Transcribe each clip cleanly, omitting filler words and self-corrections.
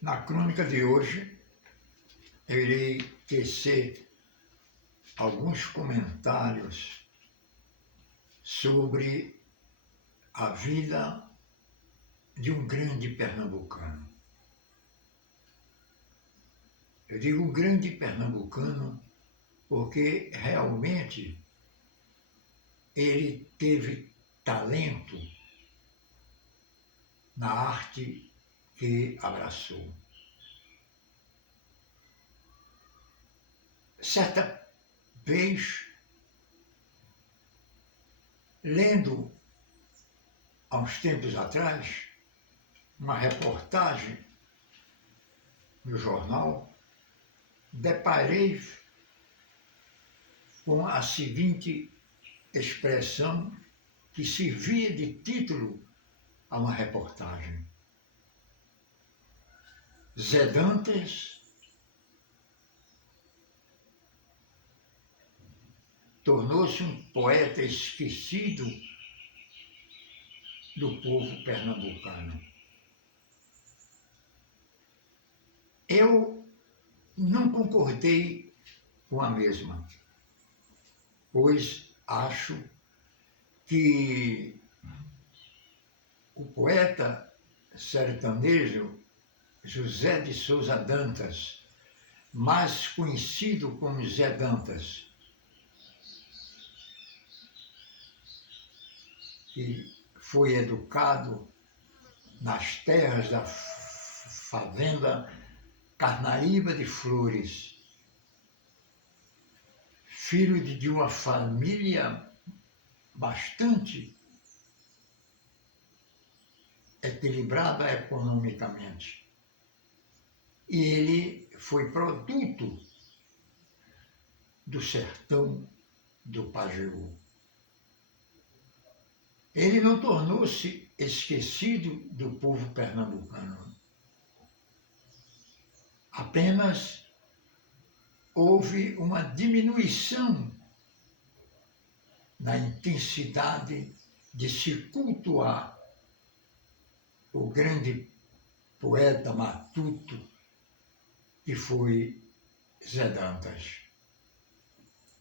Na crônica de hoje, eu irei tecer alguns comentários sobre a vida de um grande pernambucano. Eu digo grande pernambucano porque realmente ele teve talento na arte que abraçou. Certa vez, lendo há uns tempos atrás uma reportagem no jornal, deparei com a seguinte expressão que servia de título a uma reportagem: Zé Dantas tornou-se um poeta esquecido do povo pernambucano. Eu não concordei com a mesma, pois acho que o poeta sertanejo José de Souza Dantas, mais conhecido como Zé Dantas, que foi educado nas terras da fazenda Carnaíba de Flores, filho de uma família bastante equilibrada economicamente. E ele foi produto do sertão do Pajeú. Ele não tornou-se esquecido do povo pernambucano. Apenas houve uma diminuição na intensidade de se cultuar o grande poeta matuto que foi Zé Dantas.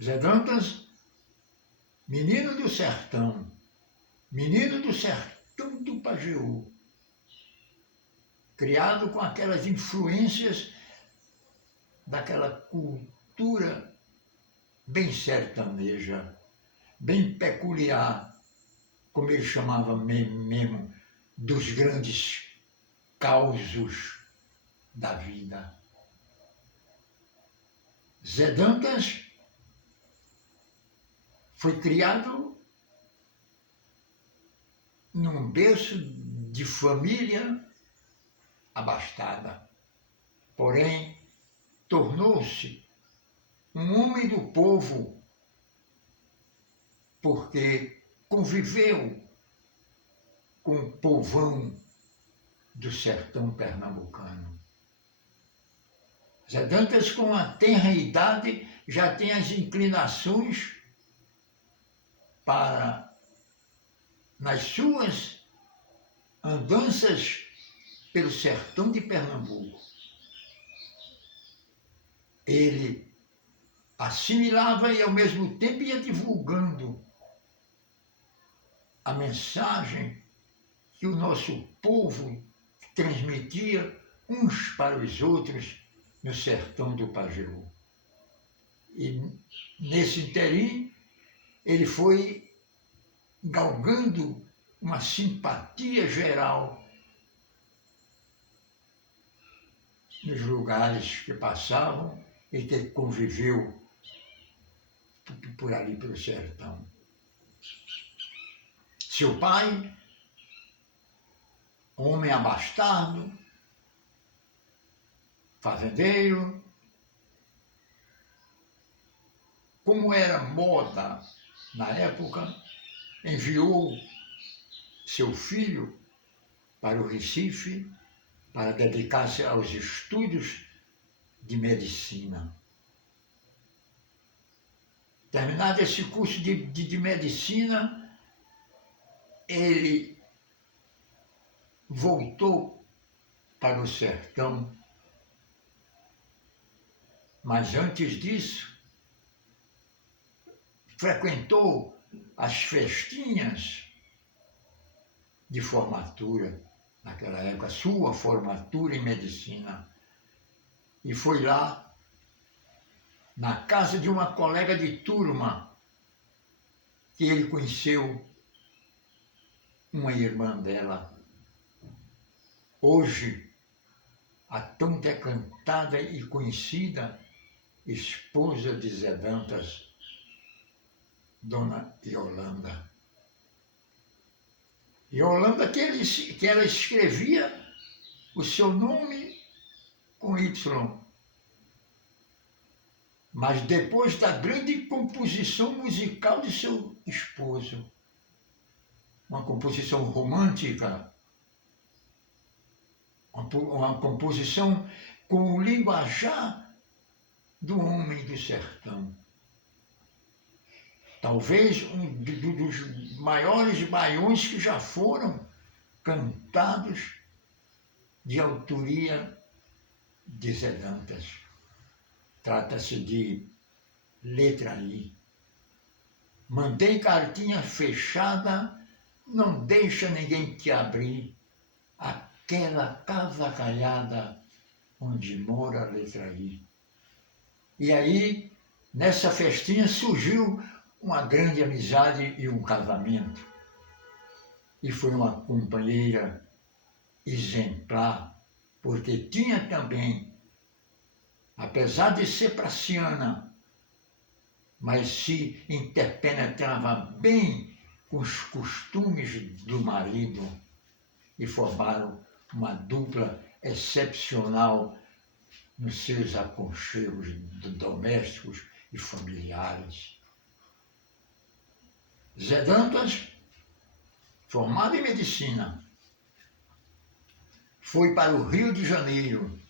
Zé Dantas, menino do sertão do Pajeú, criado com aquelas influências daquela cultura bem sertaneja, bem peculiar, como ele chamava mesmo, dos grandes causos da vida. Zé Dantas foi criado num berço de família abastada, porém tornou-se um homem do povo porque conviveu com o povão do sertão pernambucano. Zé Dantas, com a tenra idade, já tem as inclinações para, nas suas andanças pelo sertão de Pernambuco, ele assimilava e ao mesmo tempo ia divulgando a mensagem que o nosso povo transmitia uns para os outros no sertão do Pajeú. E nesse interim ele foi galgando uma simpatia geral nos lugares que passavam e que conviveu por ali pelo sertão. Seu pai, homem abastado, fazendeiro, como era moda na época, enviou seu filho para o Recife para dedicar-se aos estudos de medicina. Terminado esse curso de medicina, ele voltou para o sertão, mas antes disso, frequentou as festinhas de formatura, naquela época, sua formatura em medicina, e foi lá, na casa de uma colega de turma, que ele conheceu uma irmã dela. Hoje, a tão decantada e conhecida esposa de Zé Dantas, Dona Yolanda. Yolanda que ela escrevia o seu nome com Y. Mas depois da grande composição musical de seu esposo, uma composição romântica, uma composição com o linguajar do homem do sertão. Talvez um dos maiores baiões que já foram cantados de autoria de Zé Dantas. Trata-se de Letra I. Mantém cartinha fechada, não deixa ninguém te abrir, aquela casa calhada onde mora a letra I. E aí, nessa festinha, surgiu uma grande amizade e um casamento. E foi uma companheira exemplar, porque tinha também, apesar de ser praciana, mas se interpenetrava bem com os costumes do marido e formaram uma dupla excepcional nos seus aconchegos domésticos e familiares. Zé Dantas, formado em medicina, foi para o Rio de Janeiro.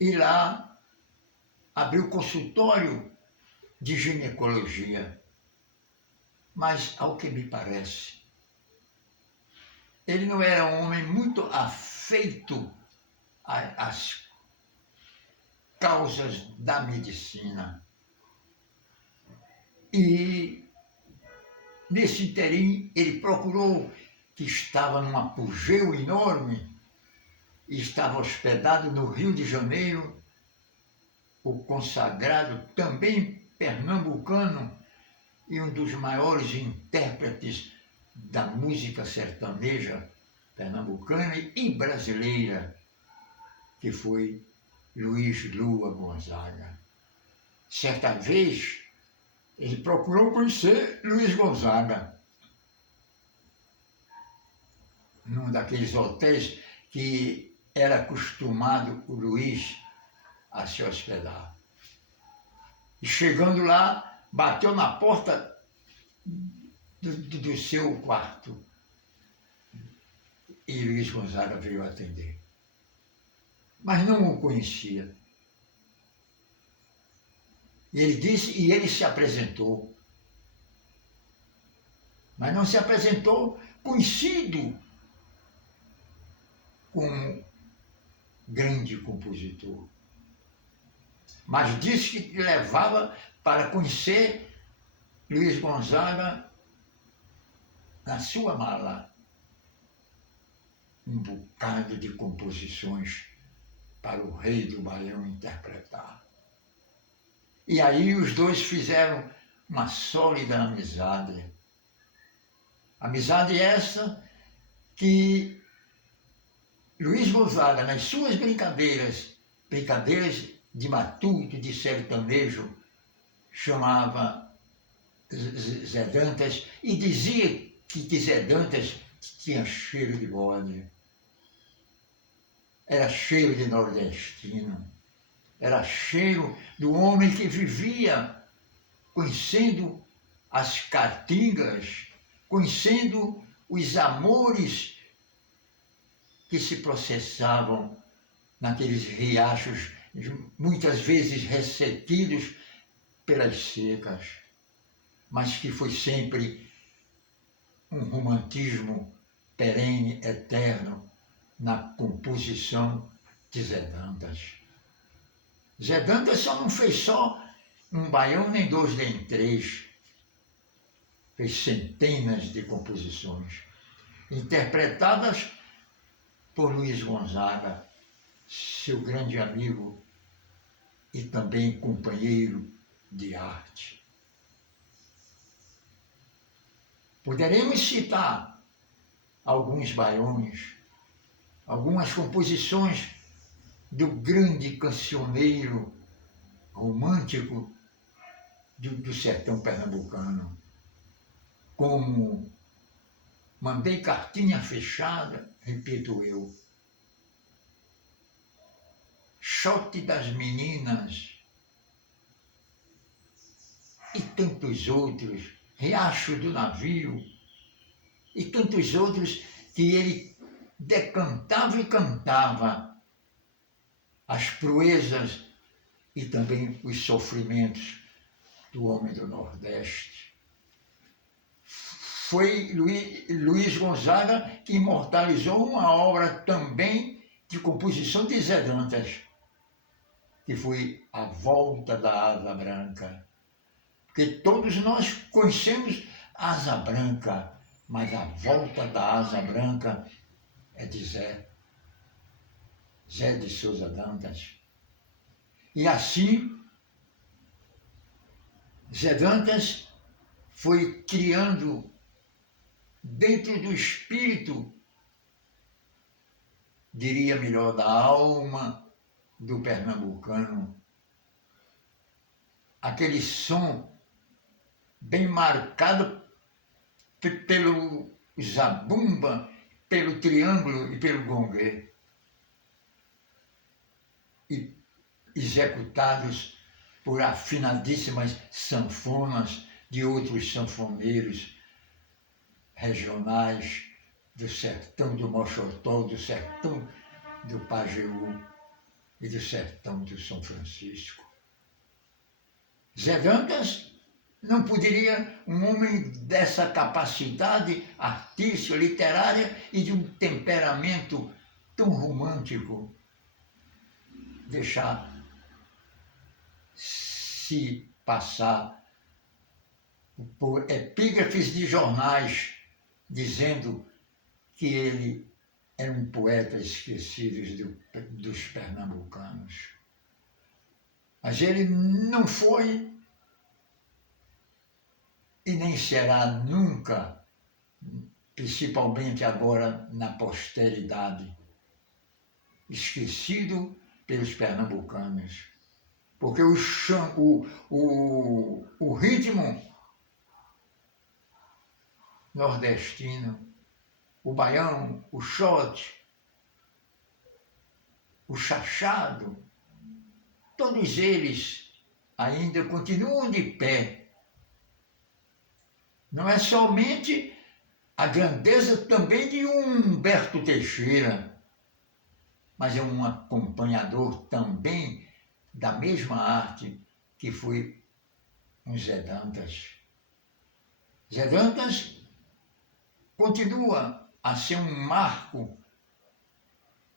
E lá abriu consultório de ginecologia. Mas, ao que me parece, ele não era um homem muito afeito às causas da medicina. E, nesse interim, ele procurou, que estava num apogeu enorme, e estava hospedado no Rio de Janeiro, o consagrado, também pernambucano, e um dos maiores intérpretes da música sertaneja pernambucana e brasileira, que foi Luiz Lua Gonzaga. Certa vez, ele procurou conhecer Luiz Gonzaga, num daqueles hotéis que era acostumado o Luiz a se hospedar. E chegando lá, bateu na porta do seu quarto. E Luiz Gonzaga veio atender. Mas não o conhecia. E ele disse, e ele se apresentou. Mas não se apresentou conhecido como grande compositor. Mas disse que levava para conhecer Luiz Gonzaga na sua mala um bocado de composições para o rei do Baião interpretar. E aí os dois fizeram uma sólida amizade. Amizade essa que Luiz Gonzaga, nas suas brincadeiras de matuto, de sertanejo, chamava Zé Dantas e dizia que Zé Dantas tinha cheiro de bode, era cheiro de nordestino, era cheiro do homem que vivia conhecendo as caatingas, conhecendo os amores que se processavam naqueles riachos, muitas vezes ressentidos pelas secas, mas que foi sempre um romantismo perene, eterno, na composição de Zé Dantas. Zé Dantas só não fez só um baião, nem dois, nem três. Fez centenas de composições, interpretadas por Luiz Gonzaga, seu grande amigo e também companheiro de arte. Poderemos citar alguns baiões, algumas composições do grande cancioneiro romântico do sertão pernambucano, como Mandei Cartinha Fechada, repito eu, Shot das Meninas e tantos outros, Riacho do Navio e tantos outros que ele decantava e cantava as proezas e também os sofrimentos do homem do Nordeste. Foi Luiz Gonzaga que imortalizou uma obra também de composição de Zé Dantas, que foi A Volta da Asa Branca. Porque todos nós conhecemos a Asa Branca, mas A Volta da Asa Branca é de Zé de Souza Dantas. E assim, Zé Dantas foi criando dentro do espírito, diria melhor, da alma do pernambucano, aquele som bem marcado pelo zabumba, pelo triângulo e pelo gongue, e executados por afinadíssimas sanfonas de outros sanfoneiros regionais do sertão do Mochotó, do sertão do Pajeú e do sertão do São Francisco. Zé Dantas não poderia, um homem dessa capacidade artística, literária e de um temperamento tão romântico, deixar se passar por epígrafes de jornais dizendo que ele era um poeta esquecido dos pernambucanos. Mas ele não foi e nem será nunca, principalmente agora na posteridade, esquecido pelos pernambucanos. Porque o ritmo nordestino, o baião, o shot, o chachado, todos eles ainda continuam de pé. Não é somente a grandeza também de um Humberto Teixeira, mas é um acompanhador também da mesma arte que foi um Zé Dantas. Zé Dantas continua a ser um marco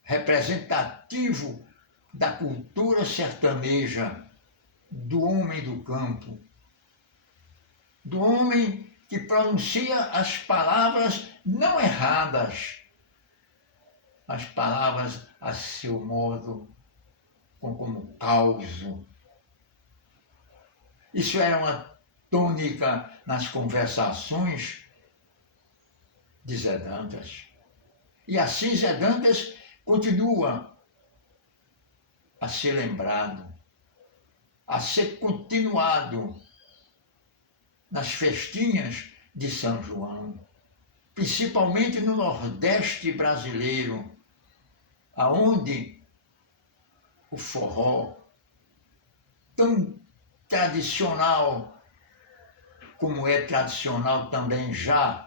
representativo da cultura sertaneja, do homem do campo, do homem que pronuncia as palavras não erradas, as palavras a seu modo, como causo. Isso era uma tônica nas conversações de Zé Dantas. E assim Zé Dantas continua a ser lembrado, a ser continuado nas festinhas de São João, principalmente no Nordeste brasileiro, aonde o forró, tão tradicional como é tradicional também já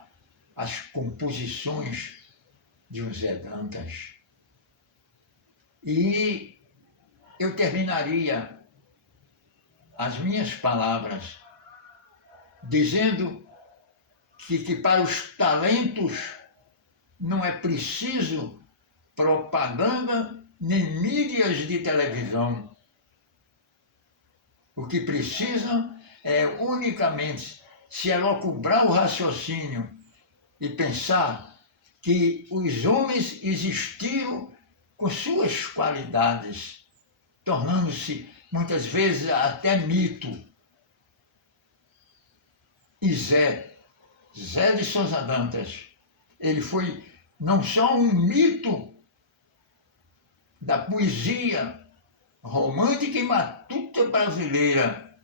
as composições de um Zé Dantas. E eu terminaria as minhas palavras dizendo que para os talentos não é preciso propaganda nem mídias de televisão. O que precisam é unicamente se elocubrar o raciocínio e pensar que os homens existiram com suas qualidades, tornando-se muitas vezes até mito. E Zé de Souza Dantas, ele foi não só um mito da poesia romântica e matuta brasileira,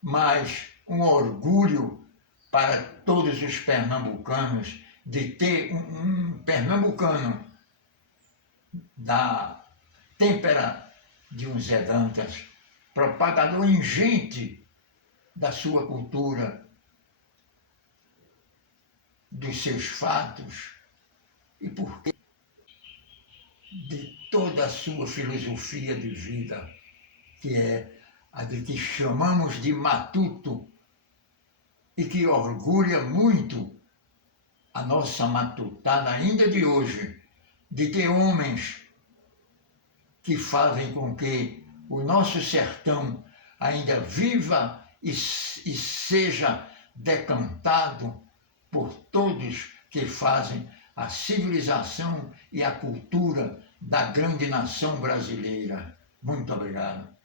mas um orgulho para todos os pernambucanos de ter um pernambucano da têmpera de um Zé Dantas, propagador ingente da sua cultura, dos seus fatos e, por que, de toda a sua filosofia de vida, que é a de que chamamos de matuto e que orgulha muito a nossa matutada ainda de hoje, de ter homens que fazem com que o nosso sertão ainda viva e seja decantado por todos que fazem a civilização e a cultura da grande nação brasileira. Muito obrigado.